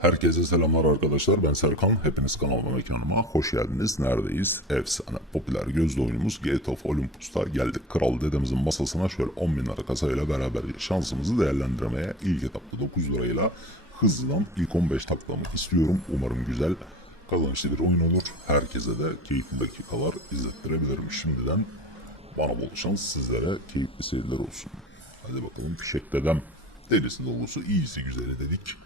Herkese selamlar arkadaşlar. Ben Serkan. Hepiniz kanalıma mekanıma hoş geldiniz. Neredeyiz? Efsane, popüler gözlü oyunumuz Gate of Olympus'ta geldik. Kral dedemizin masasına şöyle 10 bin lira kasayla beraber şansımızı değerlendirmeye ilk etapta 9 lirayla hızlıdan ilk 15 taklamı istiyorum. Umarım güzel kazançlı bir oyun olur. Herkese de keyifli dakikalar izlettirebilirim. Şimdiden bana bol şans sizlere keyifli seyirler olsun. Hadi bakalım fişek dedem. Derisi dolusu iyisi güzeli dedik.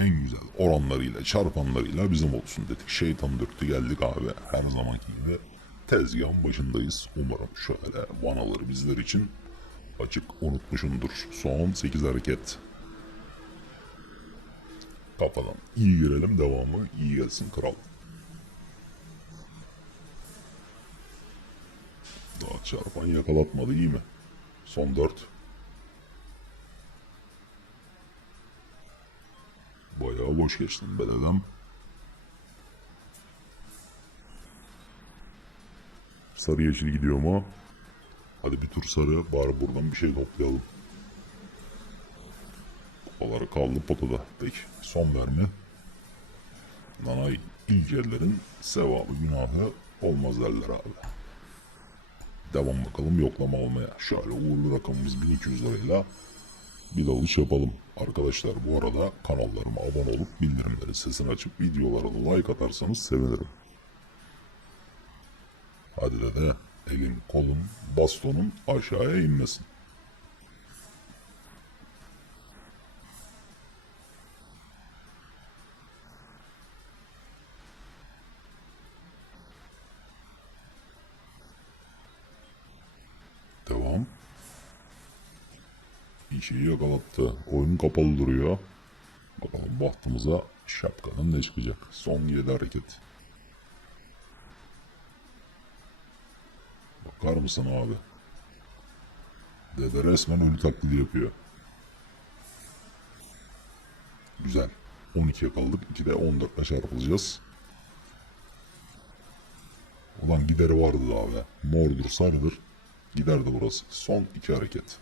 En güzel oranlarıyla çarpanlarıyla bizim olsun dedik. Şeytan dürttü geldik abi. Her zamanki gibi tezgahın başındayız. Umarım şöyle vanaları bizler için açık unutmuşumdur. Son 8 hareket. Kafadan iyi girelim devamı iyi gelsin kral. Daha çarpan yakalatmadı iyi mi? Son 4. Bayağı boş geçtim be dedem. Sarı yeşil gidiyor mu? Hadi bir tur sarı bari buradan bir şey toplayalım. Kupaları kaldı potada. Peki son verme. Nanay ilk ellerin sevabı günahı olmaz derler abi. Devam bakalım yoklama almaya. Şöyle uğurlu rakamımız 1200 lirayla bir dalış yapalım. Arkadaşlar bu arada kanallarıma abone olup bildirimleri sesini açıp videolara da like atarsanız sevinirim. Hadi dede elin kolun bastonun aşağıya inmesin. Şeyi yakalattı. Oyun kapalı duruyor. Bakalım bahtımıza şapkanın ne çıkacak. Son 7 hareket. Bakar mısın abi? Dede resmen ölü taklidi yapıyor. Güzel. 12 yakaladık. 2'de 14'le çarpılacağız. Ulan gideri vardı da abi. Mordur sarıdır. Giderdi burası. Son 2 hareket.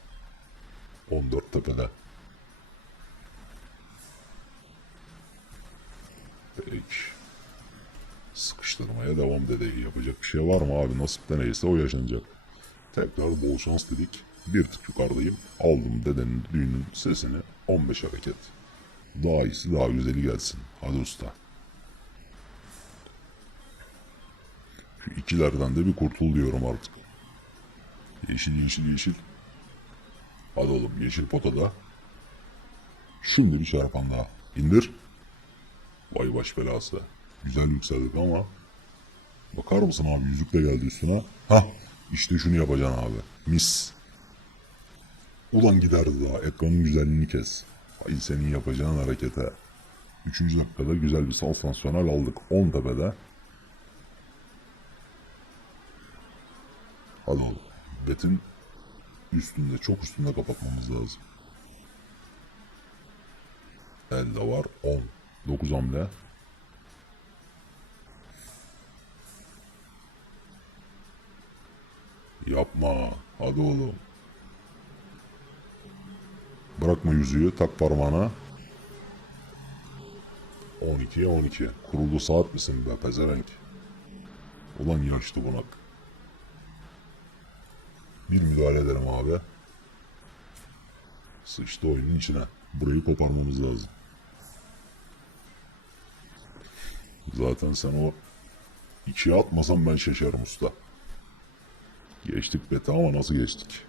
14 tepede. Peki. Sıkıştırmaya devam dedeyi. Yapacak bir şey var mı abi? Nasipte neyse o yaşanacak. Tekrar bol şans dedik. Bir tık yukarıdayım. Aldım dedenin düğünün sesini. 15 hareket. Daha iyisi daha güzeli gelsin. Hadi usta. Şu ikilerden de bir kurtul diyorum artık. Yeşil yeşil yeşil. Hadi oğlum yeşil potada. Şimdi bir çarpan daha. İndir. Vay baş belası. Güzel yükseldik ama. Bakar mısın abi yüzük de geldi üstüne. Hah işte şunu yapacaksın abi. Mis. Ulan giderdi daha. Ekranın güzelliğini kes. Ay senin yapacağın harekete. Üçüncü dakikada güzel bir sansasyonel aldık. 10 tepede. Hadi oğlum. Betin üstünde, çok üstünde kapatmamız lazım. Elde var 10. 9 hamle. Yapma. Hadi oğlum. Bırakma yüzüğü. Tak parmağına. 12'ye 12. Kuruldu saat misin be pezevenk? Ulan yaşlı bunak. Bir müdahale ederim abi. Sıçtı oyunun içine. Burayı koparmamız lazım. Zaten sen o ikiye atmasan ben şaşarım usta. Geçtik beti ama nasıl geçtik?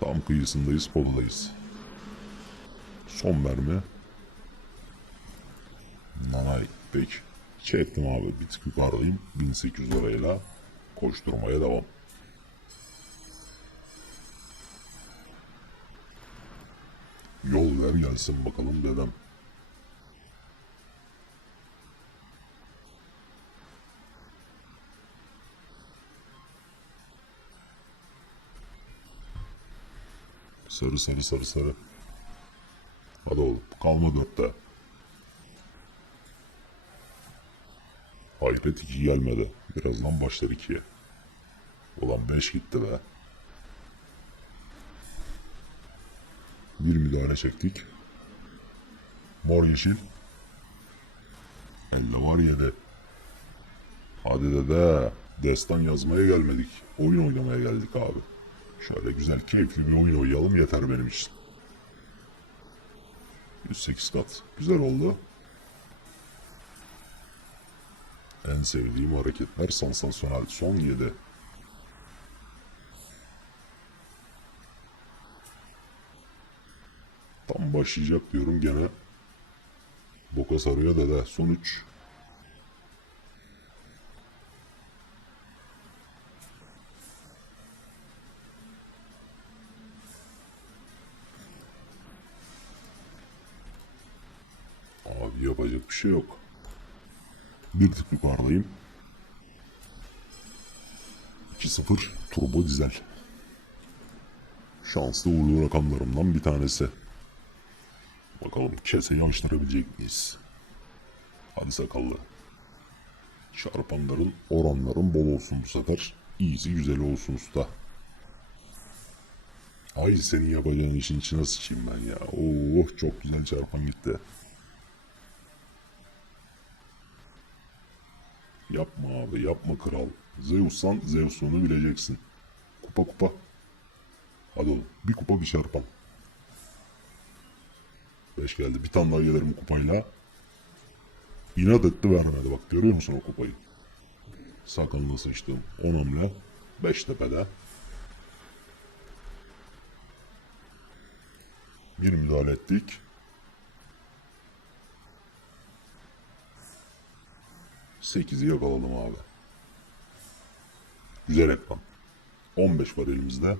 Tam kıyısındayız, podadayız. Son mermi. Nanay. Peki. Çektim abi. Bir tık yukarıdayım. 1800 lirayla koşturmaya devam. Gelsin bakalım dedem. Sarı sarı sarı sarı. Hadi oğlum kalma dörtte. Hayret iki gelmedi. Birazdan başlar ikiye. Ulan beş gitti be. Bir müdahale çektik. Mor yeşil. Elle var yedi. Hadi dede. Destan yazmaya gelmedik. Oyun oynamaya geldik abi. Şöyle güzel keyifli bir oyun oynayalım yeter benim için. 108 kat. Güzel oldu. En sevdiğim hareketler sansasyonel. Son 7. Tam başlayacak diyorum gene. Boka sarıyor dede. Son 3. Abi yapacak bir şey yok. Bir tık yukarıdayım. 2-0 turbo dizel. Şanslı uğurlu rakamlarımdan bir tanesi. Bakalım keseyi açtırabilecek miyiz? Hadi sakallı. Çarpanların, oranların bol olsun bu sefer. İyisi güzel olsun usta. Ay senin yapacağın işin içine sıçayım ben ya. Oh çok güzel çarpan gitti. Yapma abi yapma kral. Zeus'san Zeus'unu bileceksin. Kupa kupa. Hadi oğlum bir kupa bir çarpan. Beş geldi. Bir tane daha gelirim kupayla. İnat etti vermedi bak görüyor musun o kupayı? Sakalına sıçtım. 10 hamle. 5 tepede. Bir müdahale ettik. Sekizi yakaladım abi. Güzel ekran. 15 var elimizde.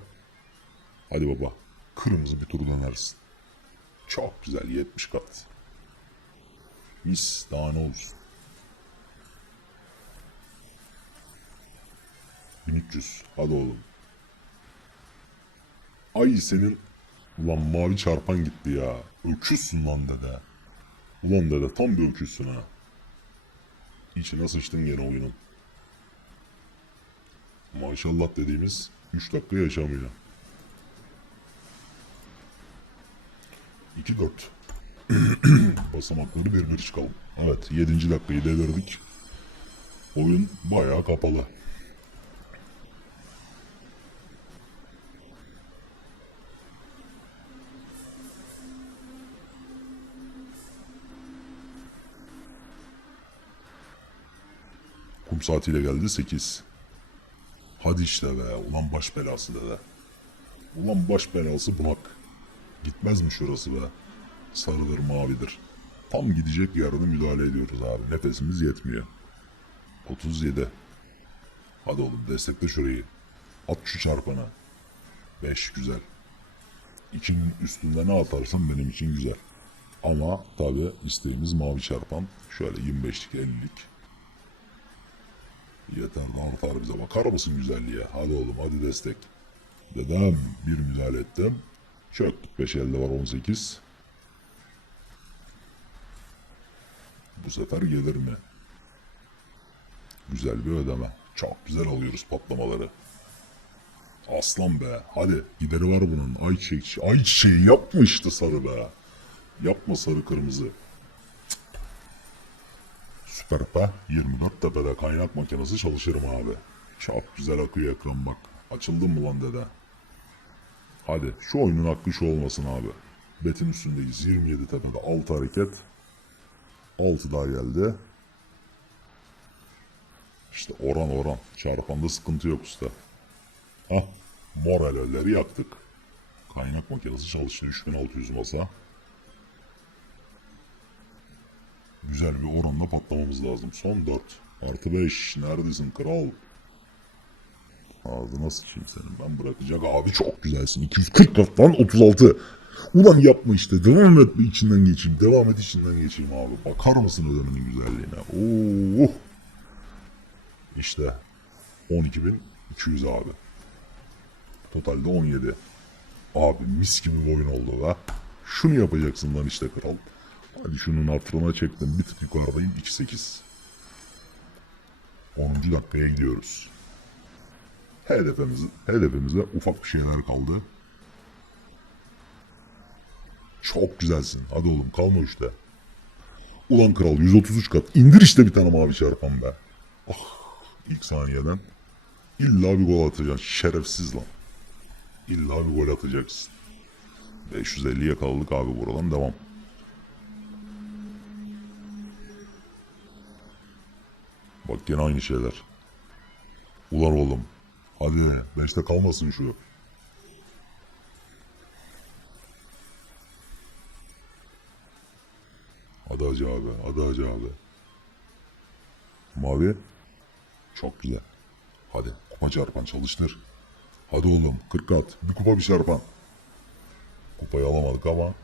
Hadi baba. Kırmızı bir tur dönersin. Çok güzel 70 kat. Mis daha ne olsun. 1300 hadi oğlum. Ay senin Ulan mavi çarpan gitti ya. Öküzsün lan dede. Ulan dede tam bir öküzsün ha. İçine sıçtın gene oyunun. Maşallah dediğimiz 3 dakika yaşamıyor. 2-4. Basamakları bir bir çıkalım. Evet 7. dakikayı devirdik. Oyun bayağı kapalı. Kum saatiyle geldi 8. Hadi işte be. Ulan baş belası dede. Ulan baş belası bunak. Gitmez mi şurası be? Sarıdır mavidir. Tam gidecek yerde müdahale ediyoruz abi. Nefesimiz yetmiyor. 37. Hadi oğlum destekle şurayı. At şu çarpana. 5 güzel. 2'nin üstünde ne atarsam benim için güzel. Ama tabi isteğimiz mavi çarpan. Şöyle 25'lik 50'lik. Yeter de artar bize. Bakar mısın güzelliğe? Hadi oğlum hadi destek. Dedem bir müdahale ettim. Çöktük 5 elde var 18. Bu sefer gelir mi? Güzel bir ödeme. Çok güzel alıyoruz patlamaları. Aslan be. Hadi. Gideri var bunun. Ay çiçeği. Ay çiçeği yapma işte sarı be. Yapma sarı kırmızı. Süper be. 24 tepede kaynak makinesi çalışırım abi. Çok güzel akıyor ekran bak. Açıldın mı lan dede? Hadi şu oyunun hakkı şu olmasın abi. Betin üstündeyiz. 27 tepede 6 hareket. 6 daha geldi. İşte oran oran. Çarpanda sıkıntı yok usta. Hah. Moral elleri yaktık. Kaynak makinesi çalıştı. 3600 masa. Güzel bir oranla patlamamız lazım. Son 4. Artı 5. Neredesin kral? Ağzına sıçayım senin. Ben bırakacak abi çok güzelsin. 240 kattan 36. Ulan yapma işte. Devam et içinden geçeyim. Devam et içinden geçeyim abi. Bakar mısın ödemenin güzelliğine? Oo. İşte 12.200 abi. Totalde 17. Abi mis gibi bir oyun oldu be. Şunu yapacaksın lan işte kral. Hadi şunun hatırına çektim. Bir tık yukarıdayım. 2-8. 10. dakikaya gidiyoruz. Hedefimiz, hedefimize ufak bir şeyler kaldı. Çok güzelsin. Hadi oğlum kalma işte. Ulan kral 133 kat. İndir işte bir tane mavi çarpan be. Ah ilk saniyeden. İlla bir gol atacaksın. Şerefsiz lan. İlla bir gol atacaksın. 550 yakaladık abi buradan devam. Bak gene aynı şeyler. Ulan oğlum. Hadi beşte kalmasın şu. Hadi Hacı abi, hadi Hacı abi. Mavi. Çok güzel. Hadi kupa çarpan çalıştır. Hadi oğlum 40 at. Bir kupa bir çarpan. Kupayı alamadık ama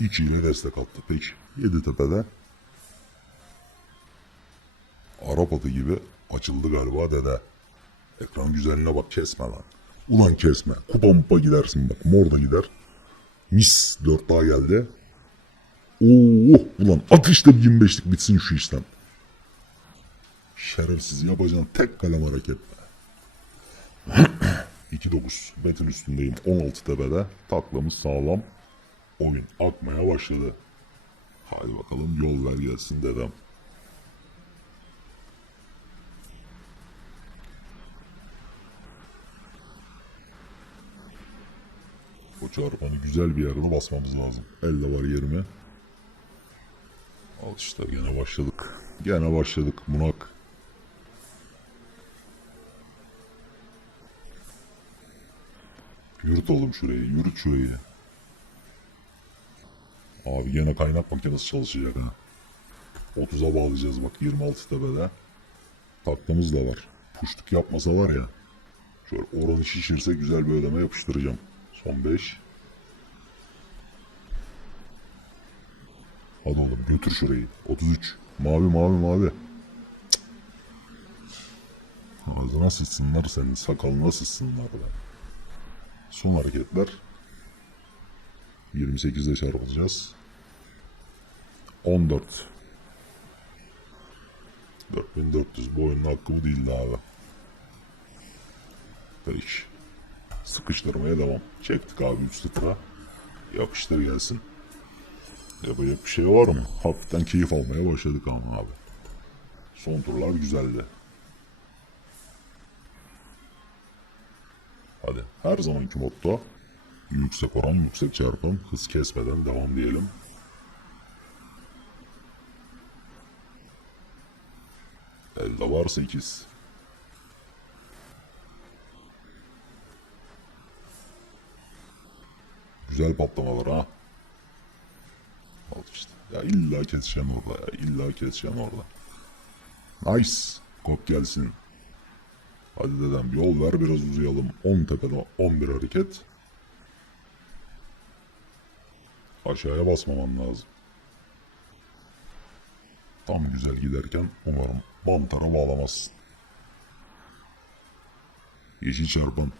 2 ile destek attı. Peki. Yeditepe'de Arap atı gibi açıldı galiba dede. Ekran güzelliğine bak kesme lan. Ulan kesme. Kupa mupa gidersin bak. Mor da gider. Mis. 4 daha geldi. Oo, ulan at işte bir 25'lik bitsin şu işten. Şerefsiz yapacağın tek kalem hareket. 2-9 betin üstündeyim 16 tepede taklamız sağlam oyun akmaya başladı. Hadi bakalım yol ver gelsin dedem. O çarpanı güzel bir yerde basmamız lazım. Elle var yerime. Al işte gene başladık. Gene başladık munak. Yürüt oğlum şurayı, yürüt şurayı. Abi gene kaynak makinesi çalışacak ha. 30'a bağlayacağız bak 26 tepede. Taklımız da var. Puştuk yapmasa var ya. Şöyle oranı şişirse güzel bir ödeme yapıştıracağım. Son 5. Hadi oğlum götür şurayı. 33. Mavi mavi mavi. Ağzına sıçsınlar senin sakalına sıçsınlar be. Son hareketler. 28'de çarpılacağız. 14. 4400 bu oyunun hakkı bu değildi abi. Peki. Sıkıştırmaya devam. Çektik abi 3 sıfıra. Yapıştır gelsin. Yapacak bir şey var mı? Hafiften keyif almaya başladık ama abi. Son turlar güzeldi. Hadi her zamanki modda yüksek oran yüksek çarpım hız kesmeden devam diyelim. Elde var 8. Güzel patlamalar ha. Al işte. Ya illa keseceksin orada ya. İlla keseceksin orada. Nice. Kop gelsin. Hadi dedem yol ver biraz uzayalım. 10 tepede 11 hareket. Aşağıya basmaman lazım. Tam güzel giderken umarım bantara bağlamazsın. Yeşil çarpan.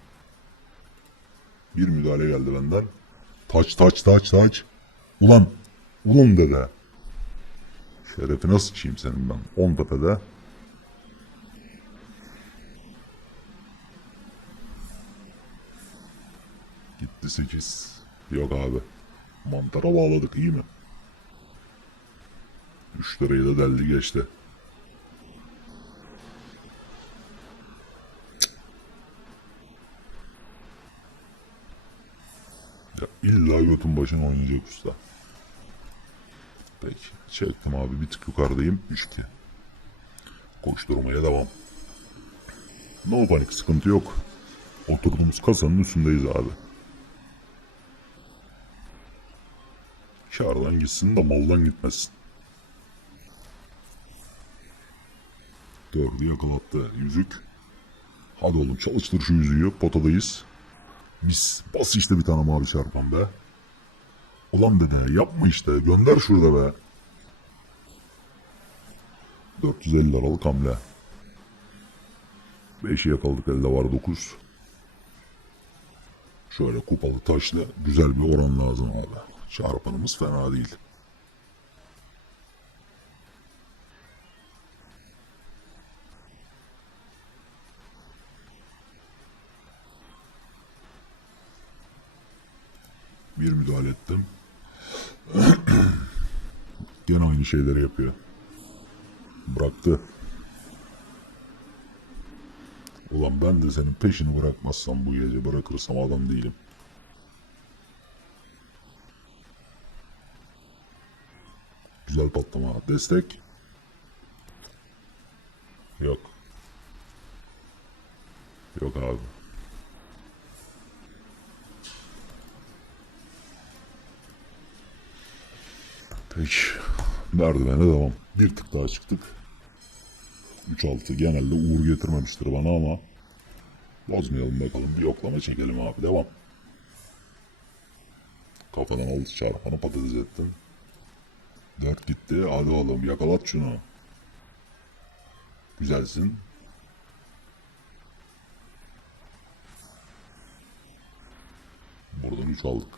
Bir müdahale geldi benden. Taç taç taç taç. Ulan. Ulan dede. Şerefine sıçayım senin ben. 10 tepede. Gitti 8. Yok abi. Mantara bağladık iyi mi? 3 lirayı da deldi geçti. Götün başına oynayacak usta. Peki. Çektim abi bir tık yukarıdayım. 3-2. Koşturmaya devam. No panik sıkıntı yok. Oturduğumuz kasanın üstündeyiz abi. Kardan gitsin de maldan gitmesin. Dördü yakalattı. Yüzük. Hadi oğlum çalıştır şu yüzüğü. Potadayız. Biz bas işte bir tane mavi çarpan be. Ulan dede yapma işte. Gönder şurada be. 450 liralık hamle. 5'i yakaladık elde var 9. Şöyle kupalı taşlı güzel bir oran lazım abi. Çarpanımız fena değil. Bir müdahale ettim. Gene aynı şeyleri yapıyor. Bıraktı. Ulan ben de senin peşini bırakmazsam bu gece bırakırsam adam değilim. Güzel patlama. Destek. Yok. Yok abi. Peki. Merdivene devam. Bir tık daha çıktık. 3-6 genelde uğur getirmemiştir bana ama bozmayalım bakalım. Bir yoklama çekelim abi. Devam. Kafadan altı çarpanı patates ettim. 4 gitti. Hadi oğlum yakalat şunu. Güzelsin. Buradan 3 aldık.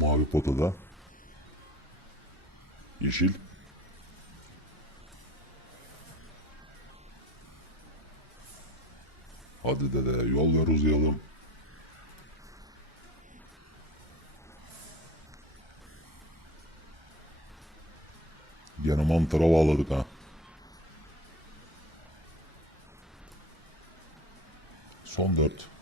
Mavi potada. Yeşil. Hadi dede yol ver uzayalım. Gene mantıra bağladık ha. Son dört.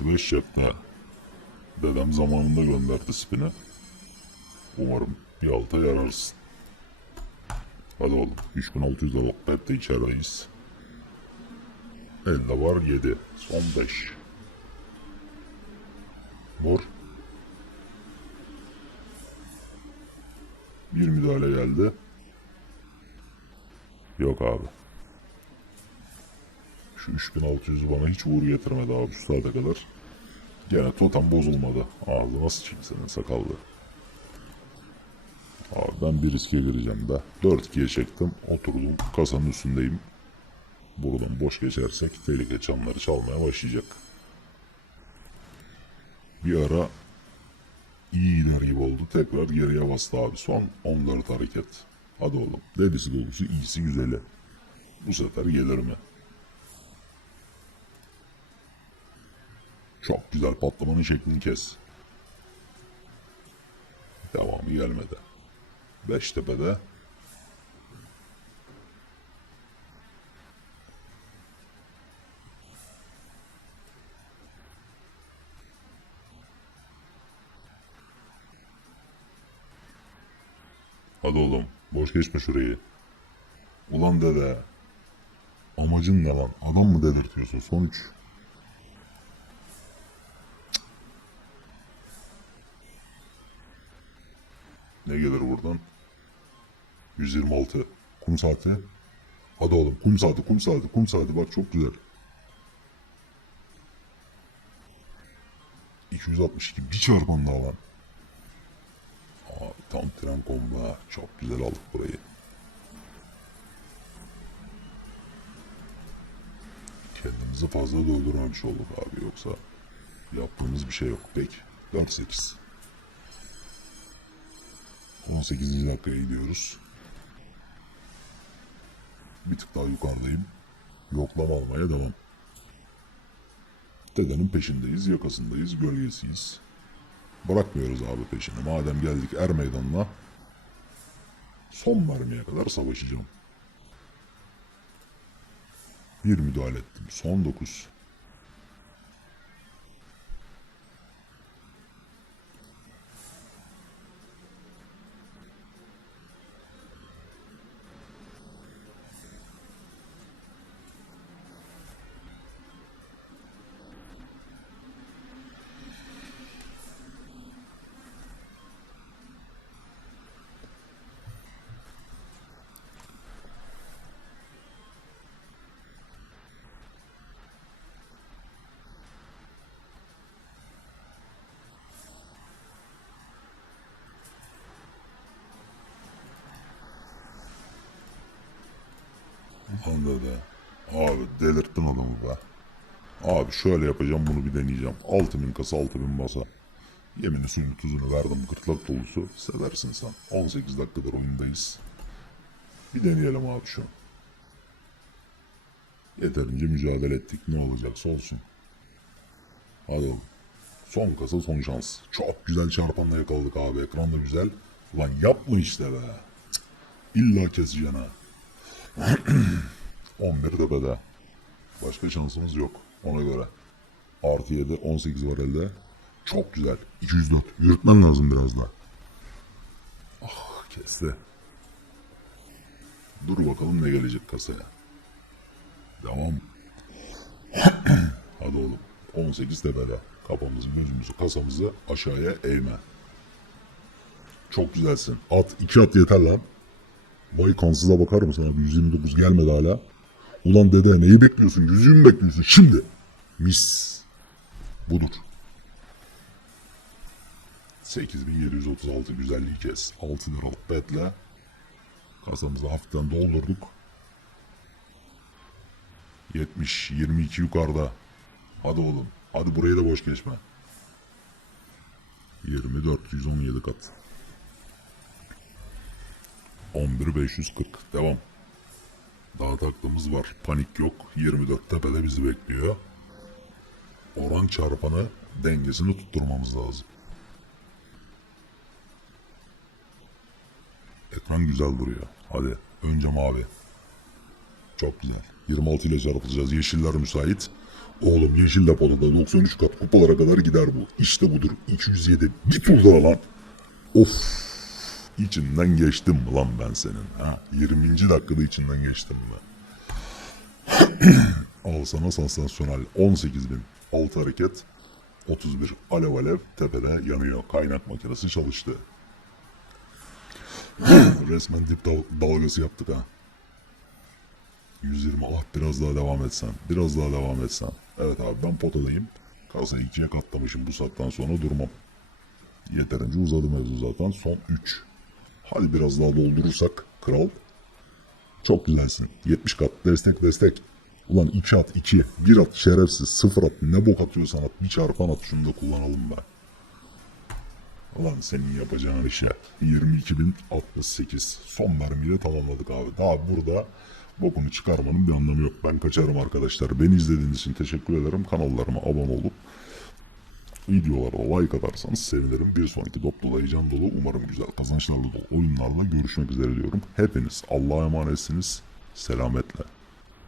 5 cepte. Dedem zamanında gönderdi spini. Umarım bir alta yararsın. Hadi oğlum. 3600 liralık pette içerideyiz. Elde var 7. Son 5. Mor. Bir müdahale geldi. Yok abi. Şu 3600 bana hiç uğur getirmedi abi şu saate kadar. Gene totem bozulmadı. Ağzı nasıl çıktı senin sakallı. Abi ben bir riske gireceğim be. 4-2'ye çektim. Oturdum kasanın üstündeyim. Buradan boş geçersek tehlike çanları çalmaya başlayacak. Bir ara iyi gider gibi oldu. Tekrar geriye bastı abi. Son 14 hareket. Hadi oğlum. Delisi dolusu iyisi güzeli. Bu sefer gelir mi? Çok güzel patlamanın şeklini kes. Devamı gelmedi. Beştepe'de Hadi oğlum boş geçme şurayı. Ulan dede. Amacın ne lan? Adam mı delirtiyorsun? Sonuç. Ne gelir buradan? 126. Kum saati. Hadi oğlum kum saati, kum saati, kum saati. Bak çok güzel. 262 bir çarpan daha lan. Abi tam tren kombo ha. Çok güzel aldık burayı. Kendimizi fazla doldurmamış olduk abi yoksa yaptığımız bir şey yok. Peki 4-8. 18. dakikaya gidiyoruz. Bir tık daha yukarıdayım. Yoklama almaya devam. Dedenin peşindeyiz, yakasındayız, gölgesiyiz. Bırakmıyoruz abi peşini. Madem geldik er meydanına son mermiye kadar savaşacağım. Bir müdahale ettim. Son dokuz. Anladı. Abi delirttin adamı be. Abi şöyle yapacağım bunu bir deneyeceğim. 6000 kasa 6000 masa. Yemini suyunu tuzunu verdim gırtlak dolusu. Seversin sen. 18 dakikadır oyundayız. Bir deneyelim abi şu. Yeterince mücadele ettik. Ne olacaksa olsun. Hadi. Son kasa son şans. Çok güzel çarpanla yakaladık abi. Ekran da güzel. Ulan yapma işte be. Cık. İlla keseceksin ha. 11 de bede. Başka şansımız yok. Ona göre. Artı 7, 18 var elde. Çok güzel. 204. Yürütmen lazım biraz daha. Ah kesti. Dur bakalım ne gelecek kasaya. Tamam. Hadi oğlum. 18 tepede. Kafamızı, gözümüzü, kasamızı aşağıya eğme. Çok güzelsin. At. iki at yeter lan. Vay kansıza bakar mısın abi? 129 gelmedi hala. Ulan dede neyi bekliyorsun? Yüzüğü mü bekliyorsun? Şimdi. Mis. Budur. 8736 güzelliği kes. 6 liralık betle. Kasamızı hafiften doldurduk. 70, 22 yukarıda. Hadi oğlum. Hadi burayı da boş geçme. 24, 117 kat. 11, 540. Devam. Daha taktığımız var. Panik yok. 24 tepede bizi bekliyor. Oran çarpanı dengesini tutturmamız lazım. Ekran güzel duruyor. Hadi. Önce mavi. Çok güzel. 26 ile çarpılacağız. Yeşiller müsait. Oğlum yeşil depoda 93 kat kupalara kadar gider bu. İşte budur. 207. Bir tur daha lan. Of. İçinden geçtim mi lan ben senin? Ha? 20. dakikada içinden geçtim mi? Al sana sansasyonel 18 bin. 6 hareket. 31 alev alev tepede yanıyor. Kaynak makinesi çalıştı. Resmen dip dal- dalgası yaptık ha. 120 ah biraz daha devam etsen. Biraz daha devam etsen. Evet abi ben potadayım. Kasayı ikiye katlamışım bu saatten sonra durmam. Yeterince uzadı mevzu zaten. Son 3. Hadi biraz daha doldurursak kral. Çok güzelsin. 70 kat destek destek. Ulan 2 at 2. 1 at şerefsiz. 0 at. Ne bok atıyorsan at. Bir çarpan at şunu da kullanalım be. Ulan senin yapacağın işe 22.068 son mermiyle tamamladık abi. Daha burada bokunu çıkarmanın bir anlamı yok. Ben kaçarım arkadaşlar. Beni izlediğiniz için teşekkür ederim. Kanallarıma abone olup videolara like atarsanız sevinirim. Bir sonraki dop dolu heyecan dolu umarım güzel kazançlarla dolu oyunlarla görüşmek üzere diyorum. Hepiniz Allah'a emanetsiniz. Selametle.